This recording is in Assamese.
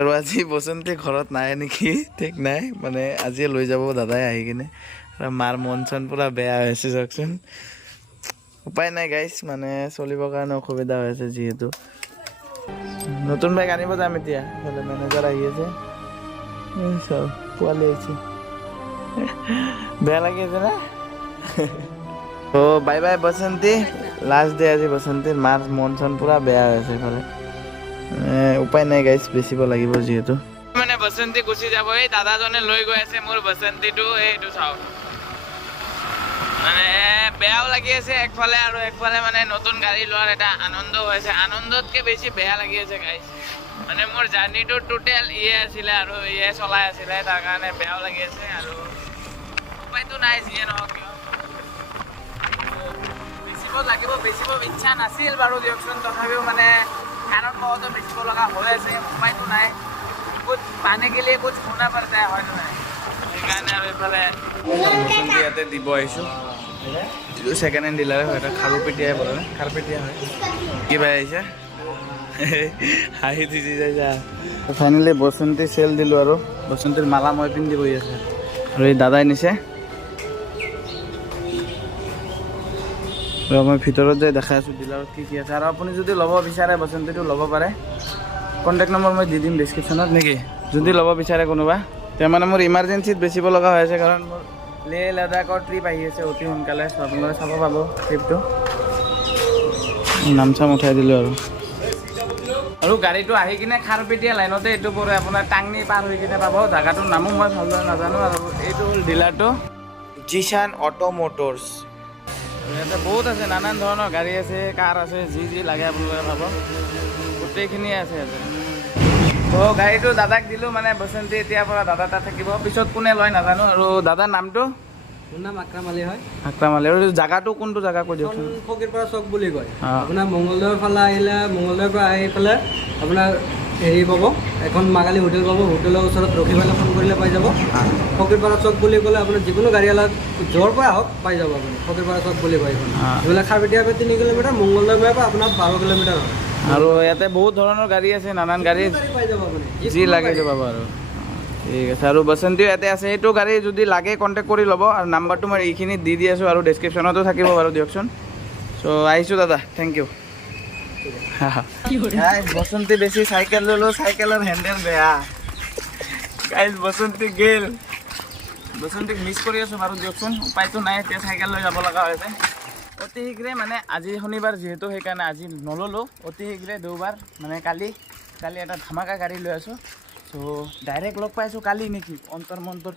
আৰু আজি বসন্তী ঘৰত নাই নেকি ঠিক নাই মানে আজি লৈ যাব দাদাই আহি কিনে আৰু মাৰ মন চন পুৰা বেয়া হৈছে চাওকচোন উপায় নাই গাইছ মানে চলিবৰ কাৰণে অসুবিধা হৈ আছে যিহেতু নতুন বাইক আনিব যাম এতিয়া ইফালে মেনেজাৰ আহি আছে চব পোৱালি আহিছে বেয়া লাগি আছে না তো বাই বাই বসন্তী লাষ্ট ডে আজি বসন্তীৰ মাৰ মন চন পুৰা বেয়া হৈ আছে ইফালে উপায় নাই গাইছ বেচিব লাগিব যিহেতু মানে বসন্তী গুচি যাব এই দাদাজনে লৈ গৈ আছে মোৰ বসন্তীটো এইটো চাওক মানে বেয়াও লাগি আছে একফালে আৰু একফালে মানে নতুন গাড়ী লোৱাৰ এটা আনন্দ হৈছে আনন্দতকৈ বেছি বেয়া লাগি আছে গাইছ মানে মোৰ জাৰ্ণিটো টোটেল ইয়ে আছিলে আৰু ইয়ে চলাই আছিলে তাৰ কাৰণে বেয়াও লাগি আছে আৰু উপায়তো নাই যিয়ে নহওক কিয় বেচিব লাগিব বেচিব ইচ্ছা নাছিল বাৰু দিয়কচোন তথাপিও মানে कारण बहुत बेचिब लगा हो उपाय तो ना कुछ पाने के लिए कुछ होना पड़ता है इफाले দিব আহিছোঁ सेकेंड हैंड डिलार खारुपेटिया बोले खारुपेटिया है कि भाई আহিছে হাঁহি দিছি যা ফাইনেলি বসন্তী সেল দিলোঁ আৰু বসন্তীৰ মালা মই পিন্ধি বহি আছে আৰু এই দাদাই নিছে মই ভিতৰত যাই দেখাই আছোঁ ডিলাৰত কি আছে আৰু আপুনি যদি ল'ব বিচাৰে বসন্তীটো ল'ব পাৰে কণ্টেক্ট নম্বৰ মই দি দিম ডিছক্ৰিপশ্যনত নেকি যদি ল'ব বিচাৰে কোনোবা তেতিয়া মানে মোৰ ইমাৰ্জেঞ্চিত বেচিব লগা হৈ আছে কাৰণ মোৰ লে লাডাখৰ ট্ৰিপ আহি আছে অতি সোনকালে আপোনালোকে চাব পাব ট্ৰিপটো নাম চাম উঠাই দিলোঁ আৰু গাড়ীটো আহি কিনে খাৰুপেটীয়া লাইনতে এইটো পৰে আপোনাৰ টাংনি পাৰ হৈ কিনে পাব জেগাটোৰ নামো মই ভালদৰে নাজানো আৰু এইটো হ'ল ডিলাৰটো জিছান অটো মটৰ্ছ ইয়াতে বহুত আছে নানান ধৰণৰ গাড়ী আছে কাৰ আছে যি লাগে আপোনালোকে পাব গোটেইখিনিয়ে আছে ইয়াতে তো গাড়ীটো দাদাক দিলোঁ মানে বসন্তী এতিয়াৰ পৰা দাদা তাত থাকিব পিছত কোনে লয় নাজানো আৰু দাদাৰ নামটো মোৰ নাম আক্ৰাম আলী হয় আক্ৰাম আলী আৰু জাগাটো কোনটো জাগা কৈ দিয়কচোন ফকীৰপাৰা চক বুলি কয় আপোনাৰ মংগলদৈৰ ফালে আহিলে মংগলদৈৰ পৰা আহি পেলাই আপোনাৰ হেৰি পাব এখন মাগালী হোটেল পাব হোটেলৰ ওচৰত ৰখি পেলাই ফোন কৰিলে পাই যাব ফকীৰপাৰা চক বুলি ক'লে আপোনাৰ যিকোনো গাড়ীৱালাক য'ৰ পৰা আহক পাই যাব আপুনি ফকীৰপাৰা চক বুলি কয় এইখন এইবিলাক খাৰুপেটীয়াৰ পৰা 3 কিলোমিটাৰ মংগলদৈৰ পৰা আপোনাৰ 12 কিলোমিটাৰ হয় আৰু ইয়াতে বহুত ধৰণৰ গাড়ী আছে নানান গাড়ী পাই যাব আপুনি যি লাগে সেইটো পাব আৰু ঠিক আছে আৰু বসন্তীও ইয়াতে আছে এইটো গাড়ী যদি লাগে কণ্টেক্ট কৰি ল'ব আৰু নাম্বাৰটো মই এইখিনিত দি আছোঁ আৰু ডেছক্ৰিপশ্যনতো থাকিব বাৰু দিয়কচোন চ' আহিছোঁ দাদা থেংক ইউ বসন্তী বেছি চাইকেল ল'লোঁ চাইকেলৰ হেণ্ডেল বেয়া গাইজ বসন্তী গেল বসন্তীক মিছ কৰি আছোঁ বাৰু দিয়কচোন উপায়তো নাই এতিয়া চাইকেল লৈ যাব লগা হৈছে অতি শীঘ্ৰে মানে আজি শনিবাৰ যিহেতু সেইকাৰণে আজি নল'লোঁ অতি শীঘ্ৰে দেওবাৰ মানে কালি এটা ধামাকা গাড়ী লৈ আছোঁ চ' ডাইৰেক্ট লগ পাইছোঁ কালি নেকি অন্তৰ মন্তৰ